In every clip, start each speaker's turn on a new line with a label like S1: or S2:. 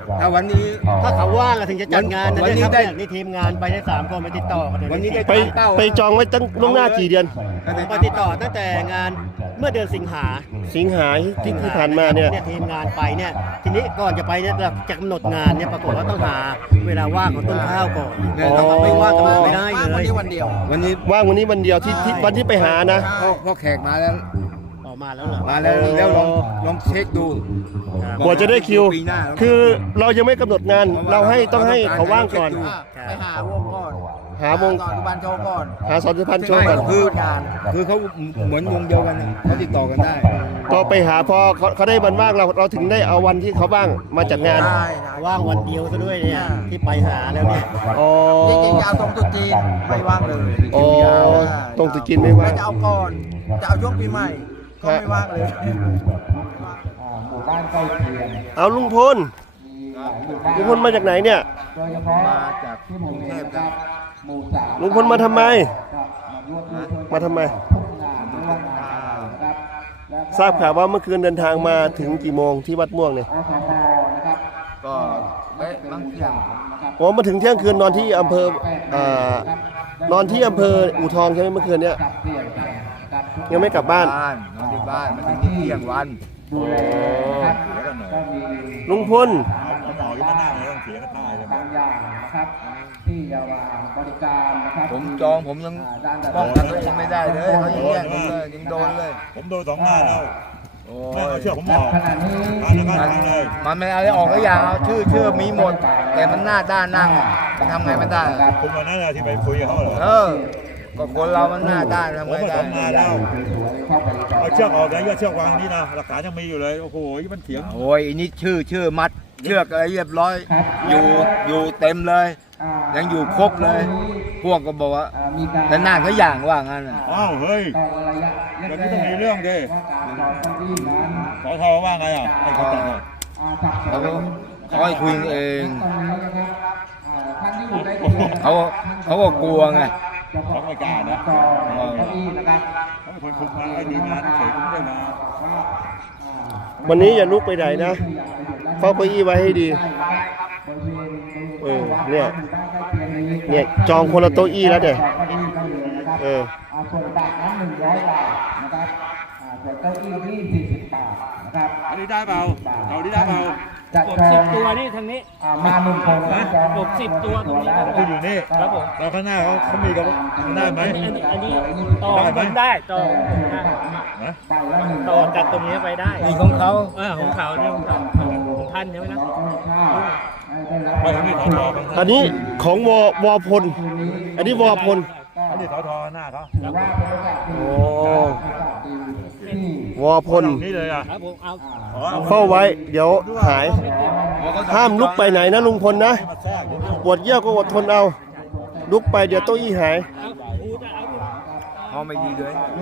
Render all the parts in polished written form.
S1: ถ้าวันนี้
S2: ถ้าเขาว่างอะถึงจะจัดงานนะ
S1: วันนี้
S2: เนี่ยครับ
S1: ได้
S2: เนี่ยนี่ทีมงานไปได้3 คนไปติดต่อกันเลย
S1: วันนี้ได้
S3: ไป
S1: เป้า
S3: ไปจองไว้ตั้งล่วงหน้ากี่เดือน
S2: ไปติดต่อตั้งแต่งานเมื่อเดือนสิงหา
S3: สิงหาที่ผ่านมาเนี่ย
S2: ทีมงานไปเนี่ยทีนี้ก่อนจะไปเนี่ยเราจะกำหนดงานเนี่ยปรากฏว่าต้องหาเวลาว่างของต้นข้าวก่อน
S1: เนี่ย
S2: เราไม่ว่างกำหนดไม่ได้
S4: ว่าง
S2: เล
S4: วัน
S2: ย
S4: นี้วันเดียว
S1: วันนี้
S3: ว่างวันนี้วันเดียวที่วันที่ไปหานะ
S1: พ่อแขกมาแล้ว
S2: ออกมาแล้วเหรอ
S1: มาแล้วแล้วลองเช็คดู
S3: กว่าจะได้คิว
S1: ปีหน้า
S3: คือเรายังไม่กำหนดงาน เราต้องให้เขาว่างก่อน
S4: ไปหาวงก่อน
S3: หาวง
S4: ต่อทุบันโชว์ก่อน
S3: หาสอนสุพรรณโชว์
S1: ไม่
S3: ก่อน
S1: คือเขาเหมือนวงเดียวกันน่ะเขาติดต่อกันได้
S3: ก็ไปหาพอเขาได้วันว่างเราถึงได้เอาวันที่เขาว่างมาจัดงาน
S4: ได้
S2: ว่างวันเดียวซะด้วยเนี่ยที่ไปหาแล้วเนี่ย
S3: อ๋อ
S4: จริงๆจะเอาตรงตรุษจีนไม่ว่างเลย
S3: อ๋อตรงตรุษจีนไม่ว่าง
S4: จะเอาก่อนจะเอายกปีใหม่ก็ไม่ว่างเลย
S3: เอาลุงพลมาจากไหนเนี่ย
S1: มาจากกรุงเทพครับ
S3: ลุงพลมาทำไม มาทำไม ทราบข่าวว่าเมื่อคืนเดินทางมาถึงกี่โมงที่วัดม่วงเนี่ย
S1: ก็เป๊ะบางเที่ยง
S3: ผมมาถึงเที่ยงคืนนอนที่อำเภอนอนที่อำเภออู่ทองใช่ไหมเมื่อคืนเนี้ยยังไม่กลับบ้าน
S1: นอนที่บ้านมาถึงที่เที่ยงวัน
S3: ลุงพล
S1: ผมจองผมยังป้องกันตัวเองไม่ได้เลยเขายังแย่งผมเลยยังโดนเลย
S5: ผมโดน2 หน้าแล้ว
S1: โอ้
S5: ไม่
S1: ย
S5: เอาเชือกผมออกมาแล้วก็ทำเลย
S1: มันไม่เอาอะไรออกก็อย่างเอาชื่อมีหมด แต่มันหน้าด้านนั่งมันทำไงไม่ได้
S5: คุณวันนั้นที่ไปคุยกับเขาเหรอ
S1: ก็คนเรามันหน้าด้านทำ
S5: ผม
S1: ไง
S5: มา
S1: ได้
S5: 2 หน้าแล้วเอาเชือกออกแล้วเชือกวางนี่นะหลักฐานยังมีอยู่เลยโอ้โหมันเถียง
S1: โอ้ยอันนี้ชื่อมัดเชือกอะไรเรียบร้อย อยู่เต็มเลย ยังอยู่ครบเลย พวกก็บอกว่าแต่หน้าเขาอย่างว่างั้นน่ะ
S5: อ้าวเฮ้ยแบบนี้ต้องมีเรื่องดิสทว่าไงอ่ะไอ้คนจัดเนี่ย
S1: เขาให้คุยเองเขาก็กลัวไง
S5: เขาไม่กล้านะเขาเป็นคนคุมมาไอ้ดีงานเฉยๆไม่ได้มา
S3: วันนี้อย่าลุกไปไหนนะเฝ้าเก้าอี้ไว้ให้ดีเนี่ยจองคนละโต๊ะอี้แล้วเนี่ย
S6: ส่วนบาทละ100 บาทนะครับส่วนเก้าอี้นี่40 บาทนะครับ
S5: อันนี้ได้เปล่าเอาที่ได้เปล่า
S6: จะจองตัวนี่ทางนี้มา1 คนนะจอง10 ตัวตรงนี้
S5: คุณอยู่นี่ครับผมเราข้างหน้าเขามีกับได้ไหม
S6: อันนี้ต่อ
S5: ได้ไหม
S6: ได้ต่อ
S5: นะ
S6: ต่อจากตรงนี้ไปได้
S1: มีของเขา
S6: ของเขาเนี่ยของท่านใช่ไหมนะ
S5: ไปทางนี้สท
S3: อันนี้ของวพลอันนี้วพล
S5: อันนี้สทหน้าเขา
S3: โอ้วพล
S5: นี่เลยอ่ะ
S6: ครับผมเอา
S3: เฝ้าไว้เดี๋ยวหายห้ามลุกไปไหนนะลุงพลนะปวดเยี่ยวก็อดทนเอาลุกไปเดี๋ยวโต๊ะอี้หาย
S1: เขาไม่ดีเลย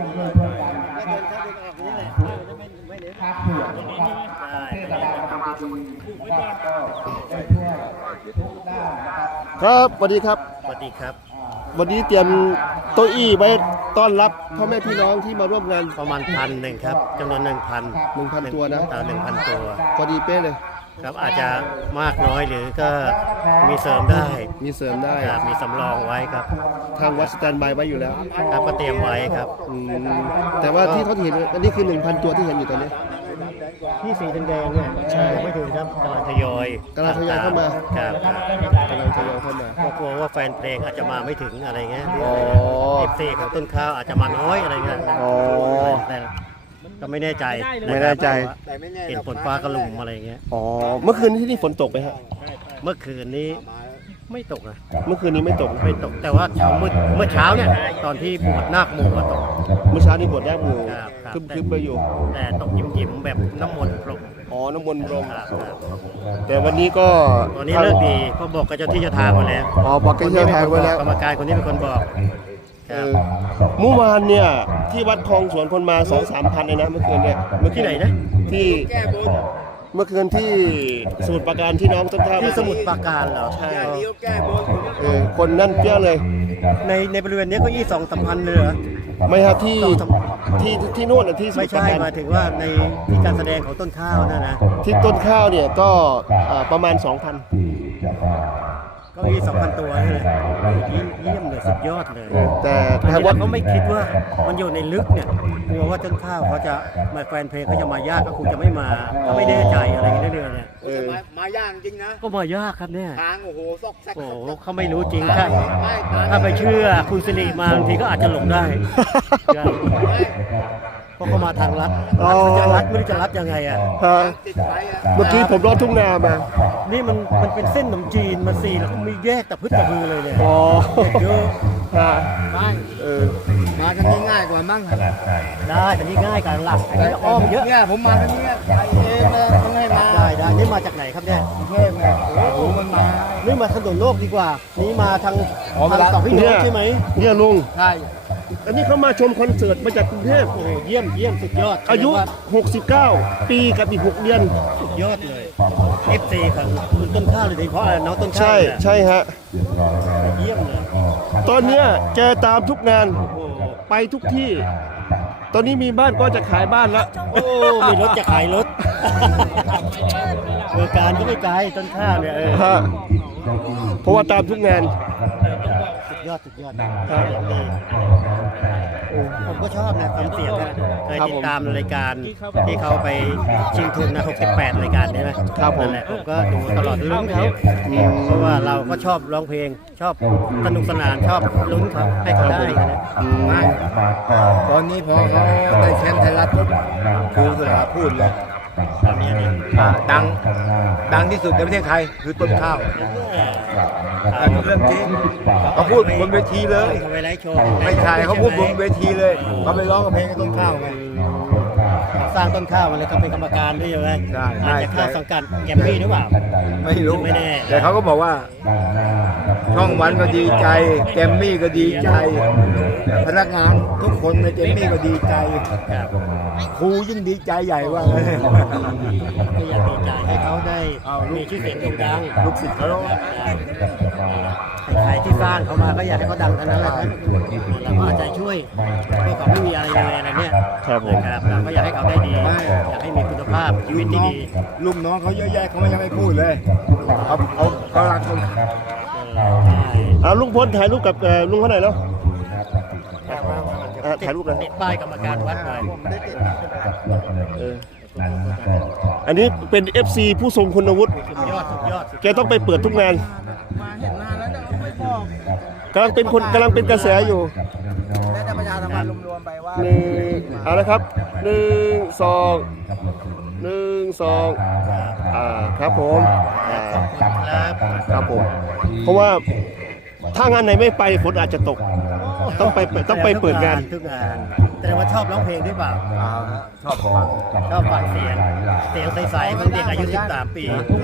S3: ครับสวัสดีครับ
S2: สวัสดีครับ
S3: วันนี้เตรียมโต๊ะอี้ไว้ต้อนรับพ่อแม่พี่น้องที่มาร่วมงาน
S2: ประมาณ1,000ครับจำนวน
S3: 1,000 ตัวนะ
S2: 1,000 ตัว
S3: พอดีเป๊ะเลย
S2: ครับอาจจะมากน้อยหรือก็มีเสริมได้
S3: มีเสริมได้
S2: ครับมีสำรองไว้ครับ
S3: ทางวัดสแตนบายไว้อยู่แล้ว
S2: ครับก็เตรียมไว้ครับ
S3: แต่ว่าที่เขาเห็นอันนี้คือ 1,000 ตัวที่เห็นอยู่ตอนนี้
S2: ที่สีแดงๆเนี่ยใช่ไม่ถึงครับกำลังทยอย
S3: กำลังทยอยเข้ามา
S2: ครับ
S3: กำลังทยอยเข้ามา
S2: ก็กลัวว่าแฟนเพลงอาจจะมาไม่ถึงอะไรเงี้ย
S3: อ๋อ
S2: เอฟซีของต้นข้าวอาจจะมาน้อยอะไรเงี้ย
S3: อ๋อ
S2: แต่ก็ไม่แน่ใจ
S3: ไม่แน่ใจ
S2: เห็นฝนฟ้ากระหลุมอะไรเงี้ย
S3: อ๋อเมื่อคืนที่นี่ฝนตกไหมฮะ
S2: เมื่อคืนนี้ไม่ตกนะ
S3: เมื่อคืนนี้ไม่ตก
S2: ไม่ตกแต่ว่าเช้าเมื่อเช้าเนี่ยตอนที่บวชนาคหมู่ก็ตก
S3: เมื่อเช้านี่บวชแยกหมู่
S2: ครับครับ
S3: คึบๆไปอยู่
S2: แต่ตกยิ้มๆแบบน้ำมนต์ปลุก
S3: อ๋อน้ำมนต์พรม
S2: ครับครับ
S3: แต่วันนี้ก็
S2: ตอนนี้เลิกดีก็บอกกับเจ้าที่เจ้าทางไว้แล้ว
S3: อ๋อบอกกับเจ้าทางไว้แล้ว
S2: กรรมการคนนี้เป็นคนบอกครับ
S3: เมื่อวานเนี่ยที่วัดคลองสวนคนมา 2-3 พันเลยนะเมื่อคืนเนี่ยเมื่อ
S2: ที่ไหนนะ
S3: ที่เมื่อคืนที่สมุทรปราการที่น้องต้นข้าว
S2: ที่สมุทรปราการเหรอ
S3: ใช่
S1: อย่างนี้เขาแก้บน
S3: คนนั่นเปี้ยเลย
S2: ในบริเวณนี้ก็2-3 พันเลยเหรอ
S3: ไม่ครับที่นู่นนะที่สมุ
S2: ไม่
S3: ทรปรา
S2: ใช่
S3: การ
S2: หมายถึงว่าในที่การแสดงของต้นข้าวนั่นนะ
S3: ที่ต้นข้าวเนี่ยก็ประมาณ 2,000
S2: ก็2,000 ตัวนี่แหละเยี่ยมเลยสุดยอดเลย
S3: แต่
S2: แต่
S3: ถ้า
S2: ว่า
S3: ว่า
S2: เขาไม่คิดว่ามันอยู่ในลึกเนี่ยกลัวว่าต้นข้าวเขาจะมาแฟนเพลงเขาจะมายากก็คงจะไม่มาก็ไม่แน่ใจอะไรอย่างเงี้ยเนี่ย
S1: มาย่างจริงนะ
S2: ก็มายากครับเนี่ย
S1: ทางโอ้โหซอกแซก
S2: โอ้โหเขาไม่รู้จริงถ้าไปเชื่อคุณสิริมาบางทีก็อาจจะหลงได้เพราะเขามาทางลัดจะลัดไม่รู้จะลัดยังไงอ่ะ
S3: ฮะ
S1: ติดไฟอ่ะ
S3: เมื่อกี้ผมรอดทุ่งนามา
S2: นี่มันเป็นเส้นขนมจีนมาสี่แล้วก็มีแยกแต่พืชแต่พือเลยเนี่ย
S3: อ๋อ
S2: เยอะ
S3: ฮะ
S1: ไม่ มากันง่ายๆกว่ามั้ง
S2: ได้แต่นี่ง่ายการหลักอันนี้อ้อมเยอะ
S1: เนี่ยผมมากันเนี่ยไปเองเลยต้องให้มา
S2: ได้นี่มาจากไหนครับเนี่ย
S1: กรุงเทพเนี่ยโอ้โหมันมา
S2: นี่มาถนนโลกดีกว่า นี่มาทาง
S1: อ๋อ
S2: ทางสองพี่น้องใช่ไหม
S3: เนี่ยลุง
S1: ใช่
S3: อันนี้เขามาชมคอนเสิร์ตมาจากกรุงเทพ
S2: โอ้โหเยี่ยมสุดยอด
S3: อายุ
S2: แสดงว่า
S3: 69 ปีกับอีก 6 เดือน
S2: สุดยอดเลย FC ของคุณต้นข้าวเลยโดยเฉพาะอะไรน้องต้นข้าว
S3: ใช่
S2: เนี่ย
S3: ใช่ฮะ
S2: เยี่ยมเลย
S3: ตอนเนี้ยแกตามทุกงาน
S2: โอ้โห
S3: ไปทุกที่ ตอนนี้มีบ้านก็จะขายบ้านแล้ว
S2: โอ้มีรถจะขายรถการก็ไม่ไกลต้นข้าวเนี่ย
S3: ฮะเพราะว่าตามทุกงาน
S2: สุดยอด
S3: ครับ
S2: ผมก็ชอบนะฟังเสียงนะเคย
S3: ครับ
S2: ติ
S3: ผ
S2: ด
S3: ม
S2: ตามรายการที่เขาไปชิงทุนนะ68รายการใช่ไหม
S3: ครับผม
S2: นั่นแหละผมก็ดูตลอดลุ้นเขาเพราะว่าเราก็ชอบร้องเพลง ชอบสนุกสนานชอบลุ้นเขาให้เขาได้นะ
S1: ไม่ตอนนี้พอเขาได้แชมป์ไทยรัฐปุ๊บครูสลาพูดเลย
S2: ตอนนี้เนี่ย
S1: ดังที่สุดในประเทศไทยคือต้นข้าวอันนี้เรื่องจริงเขาพูดบนเวทีเลย
S2: เขาไปไลฟ์โชว์
S1: ไม่ใช่เขาพูดบนเวทีเลยเขาไปร้องกับเพลงกับต้นข้าวไง
S2: สร้างต้นข้าวมาเลยเขาเป็นกรรมการด้วยใช่ไหม
S1: ใช่
S2: อาจจะเข้าสังกัดแกมมี่หรือเปล่า
S1: ไม่รู้
S2: ไม่แน่
S1: แต่เขาก็บอกว่า ช่องวันก็ดีใจแกมมี่ก็ดีใจ พนักงานทุกคนในแกมมี่ก็ดีใจ
S2: ครับ
S1: ครูยิ่งดีใจใหญ่ว่า
S2: ก็อยากดีใจให้เขาได้มีชื่อเสียงโด่งดัง
S1: ลูกศิษย์เขา
S2: ใครที่สร้างเขามาก็อยากให้เขาดังทั้งนั้นแหละนะเราก็เอาใจช่วยพวกเขาไม่มีอะไรเลยอะไรเนี่ย
S3: ครับผม
S2: นะครับเราก็อยากให้เขาได้ดี อยากให้มีคุณภาพชีวิตที่ดี
S1: ลูกน้องเขาเยอะแยะเขายังไม่พูดเลยเขารักคน
S3: เอาลุงพลถ่ายรูปกับลุงเขาหน่อยแล้วถ่ายรูปเลย
S2: ติดป้ายกรรมการวัดหน่อย
S3: อันนี้เป็น FC ผู้ทรงคุณวุฒิ
S2: สุดยอด
S3: แกต้องไปเปิดทุกงาน
S4: มาเห็นนานแล้วแต่ไม่บอก
S3: กำลังเป็นกระแสอยู่
S4: แล้วจะประชาสัมพันธ์รวมๆไปว่า
S3: เอาละครับ1-2ครับผมครับผม เพราะว่าถ้างานไหนไม่ไปฝนอาจจะตก ต้องไปเปิดงาน
S2: ทุกงานแสดงว่าชอบร้องเพลงด้วยเปล่า
S1: ชอบฟัง
S2: ชอบฟังเสียงใสๆของเด็กอายุ13 ปี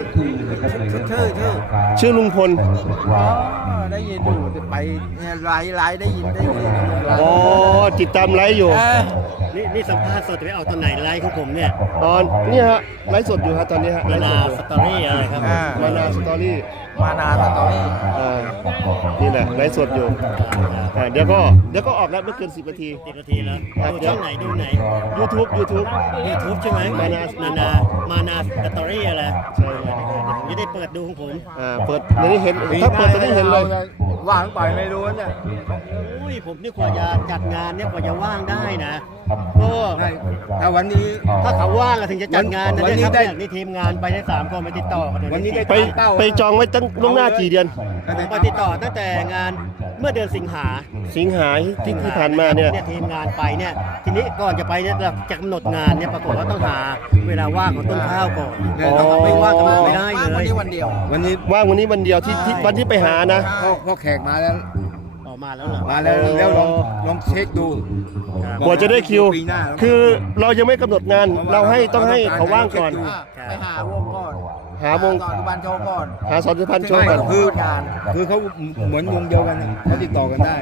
S3: ชื่อลุงพล
S4: อ๋อได้ยินอยู่ไปเนี่ยไลฟ์ได้ยิน
S3: อ๋อติดตามไลฟ์อยู่
S2: นี่สัมภาษณ์สดจะไปเอาตอนไหนไลฟ์ของผมเนี่ย
S3: ตอนเนี่ยฮะไลฟ์สดอยู่ฮะตอนนี้ฮะไล
S2: มา
S3: ฟ์ส
S2: นา
S3: ดอยู่
S2: สตอรี่อะไรครับ
S3: มานาสตอรี่
S4: มานาสตอรี่
S3: นี่แหละไลฟ์สดอยู่เดี๋ยวก็ออกแล้วไม่เกิน10 นาที
S2: 10 นาทีแล้วดูช่องไหนดูไหน
S3: YouTube
S2: ใช่ไหม
S3: มานา
S2: สตอรี่อะไร
S3: ใช่
S2: จะได้เปิดดูของผม
S3: เปิดเดี๋ยวนี้เห็นถ้าเปิดตอนนี้เห็นเลย
S1: ว่างไปไม่รู้เนี่ย
S2: โอ้ยผมนี่กว่าจะจัดงานเนี่ยกว่าจะว่างได้นะก็
S1: ถ้าวันนี้
S2: ถ้าเขาว่างอะถึงจะจัดงานนะ
S1: วันนี้
S2: เนี่ยครับ
S1: ได้
S2: เนี่ยนี่ทีมงานไปได้3 คนไปติดต่อกัน
S1: วันนี้ได้
S3: ไปจองไว้ตั้งล่วงหน้ากี่เดือน
S2: ผมไปติดต่อตั้งแต่งานเมื่อเดือนสิงหา
S3: สิงหาที่ผ่านมาเนี่ย
S2: ทีมงานไปเนี่ยทีนี้ก่อนจะไปเนี่ยเราจะกำหนดงานเนี่ยปรากฏว่าต้องหาเวลาว่างของต้นข้าวก่อน
S3: อ๋อ
S2: ไม่ว่างกำหนดไม่ได้
S4: ว่าง
S2: เล
S4: วัน
S2: ย
S4: นี้วันเดียว
S1: วันนี้
S3: ว่างวันนี้วันเดียวที่วันที่ไปหานะ
S1: พ่อแขกมาแล้ว
S2: ออกมาแล้วเหรอ
S1: มาแล้วลองเช็คดู
S3: กว่าจะได้คิว
S1: ปีหน้าแล้ว
S3: คือเรายังไม่กำหนดงาน เราต้องให้เขาว่างก่อน
S4: ไปหาวงก่อน
S3: หาวง
S4: ตอนทุบันโชว์ก่อน
S3: หาสอนสุพรรณโชว์
S1: ไม่
S3: ก่อน
S1: คือเขาเหมือนวงเดียวกันน่ะเขาติดต่อกันได้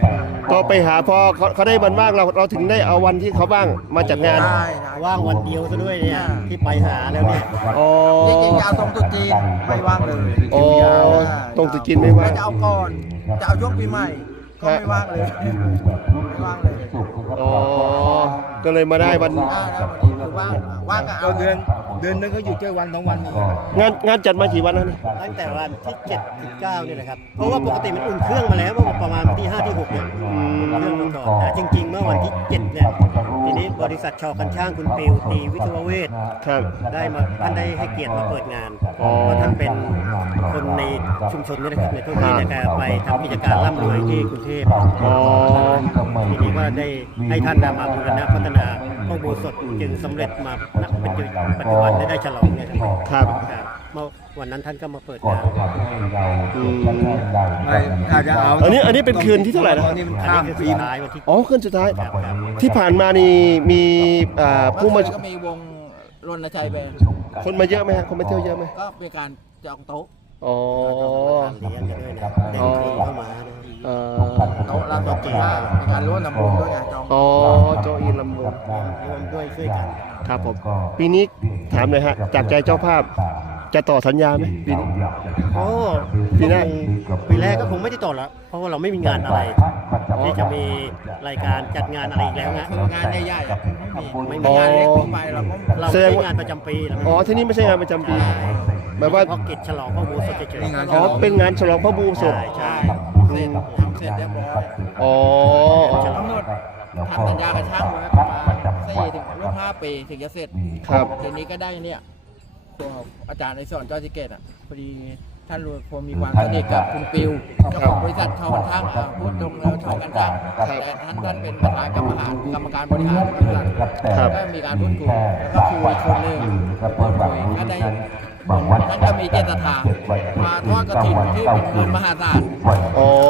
S3: ก็ไปหาพอเขาได้วันว่างเราถึงได้เอาวันที่เขาว่างมาจัดงาน
S4: ได้
S2: ว่างวันเดียวซะด้วยเนี่ยที่ไปหาแล้วเนี่ย
S3: อ๋อ
S4: จริงๆจะเอาตรงตุ๊จีนไม่ว่างเลย
S3: อ๋อตรงตรุษจีนไม่ว่าง
S4: จะเอาก่อนจะเอาช่วงปีใหม่ก็ไม่ว่างเลยไม่ว่างเลย
S3: อ๋อก็เลยมาได้วัน
S4: แล้ววันนี้คือว่างก็
S1: ก็
S4: เอา
S1: เดือนนึงเขาอยู่แค่วัน2 วัน
S3: งานจัดมากี่วันแล้วนี่
S2: ตั้งแต่วันที่7ถึง9เนี่ยนะครับเพราะว่าปกติมันอุ่นเครื่องมาแล้วเมื่อประมาณวันที่5ที่6เนี่ยเครื่องมาก่อนแต่จริงๆเมื่อวันที่7เนี่ยทีนี้บริษัทชอกันช่างคุณปิวตีวิศวเวช
S3: ครับ
S2: ท่านได้ให้เกียรติมาเปิดงาน
S3: อ๋อ
S2: เพราะท่านเป็นคนในชุมชนนี่นะครับในท้องที่ในการไปทำกิจการร่ำรวยที่กรุงเทพ
S3: อ๋อ
S2: ทีนี้ก็ได้ให้ท่านนำมาบูรณะพัฒนาพระอุโบสถจึงสำเร็จมาณปัจจุบันได้ฉลองเนี่ยครับ
S3: ครับ
S2: เมื่อวันนั้นท่านก็มาเปิดงาน
S3: อืม
S1: ไม่ถ้าจะเอา
S3: อันนี้เป็นคืนที่เท่าไหร่นะ
S1: อันนี้มัน
S2: อัน
S1: ข้า
S2: นี้
S1: ม
S2: คือ
S1: ปี
S2: สุด
S1: ม
S2: ท้ายวันที่
S3: อ๋อคืนสุดท้าย
S2: ครับครับ
S3: ที่ผ่านมานี่มีผู้มา
S4: ก็มีวงรณชัยแบนด์
S3: คนมาเยอะไหมฮะคนมาเที่ยวเยอะไหม
S4: ก็เป็นการจองโต๊ะ
S3: อ๋อ
S2: เลี้ยงกันด้วยนะเด็กคนเข้ามาด้วย
S3: เอ่อ
S4: โต๊ะละ2.5เป็นการร่วมทำบุญด้วยไงจอง
S3: อ๋อโจอินลำวง
S2: รวมด้วยช่วยกัน
S3: ครับผมปีนี้ถามเลยฮะจากใจเจ้าภาพจะต่อสัญญาไหมปีนี้
S2: โอ้
S3: ปีหน้า
S2: ปีแรกก็คงไม่ได้ต่อแล้วเพราะว่าเราไม่มีงานอะไรที่จะมีรายการจัดงานอะไรอีกแล้วนะ
S4: คืองานใหญ่ๆอะไม่มีงานเล็กทั่วไปเราก็
S2: เราไม่ได้งานประจำปีเรา
S3: อ๋อที่นี่ไม่ใช่งานประจำปีหมายว่า
S2: เพราะกิจฉลองพระอุโบสถเฉยๆ
S3: อ๋อเป็นงานฉลองพระบูศพ
S2: ใช่
S4: เสร็จทำเสร็จเรียบร้อย
S3: อ๋อ
S4: กำหนดทำสัญญากับช่างไว้ประมาณ4 ถึงร่วม5 ปีถึงจะเสร็จ
S3: ครับ
S4: ทีนี้ก็ได้เนี่ยตัวอาจารย์ในสอนจอจิเกตอ่ะพอดีท่านรู้พอมีความสนิทกับคุณปิวเจ้าของบริษัทชอกันช่างพูดตรงแล้วชอกันช่างแต่ท่านเป็นประธานกรรมการบริหารบริษัท
S3: ครับ
S4: ก็มีการพูดคุยแล้วก็คุยคนหนึ่งพูดคุยก็ได้ท่านก็มีเจตนามาทอดกระถิ่นที่เป็นเงินมหาศาล
S3: อ๋อ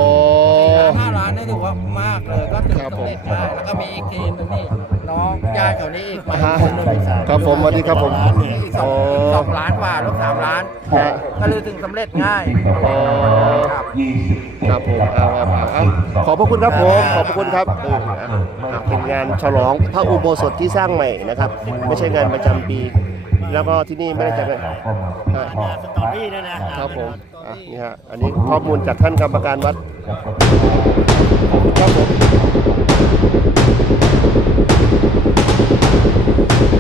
S4: 5 ล้านนี่ถือว่ามากเลยก็ถือสำเร็จได้แล้วก็มีอีกทีมหนึงนี่น้องญาติเขานี่อีกมาอีกคนหนึ่ง
S3: ครับผมสวัสดีครับผม
S4: อีก2 ล้านกว่าลบ3 ล้าน
S3: ฮะ
S4: ก็เลยถึงสำเร็จง่าย
S3: อ๋อ
S4: ครับ
S3: ครับผมเอาขอบพระคุณครับผมขอบพระคุณครับเป็นงานฉลองพระอุโบสถที่สร้างใหม่นะครับ ไม่ใช่งานประจำปี แล้วก็ที่นี่ไม่ได้จัดงาน
S2: สตอรี่ด้วยนะครับ
S3: ผมนี่ฮะอันนี้ข้อมูลจากท่านกรรมการวัดขอบคุณครับผม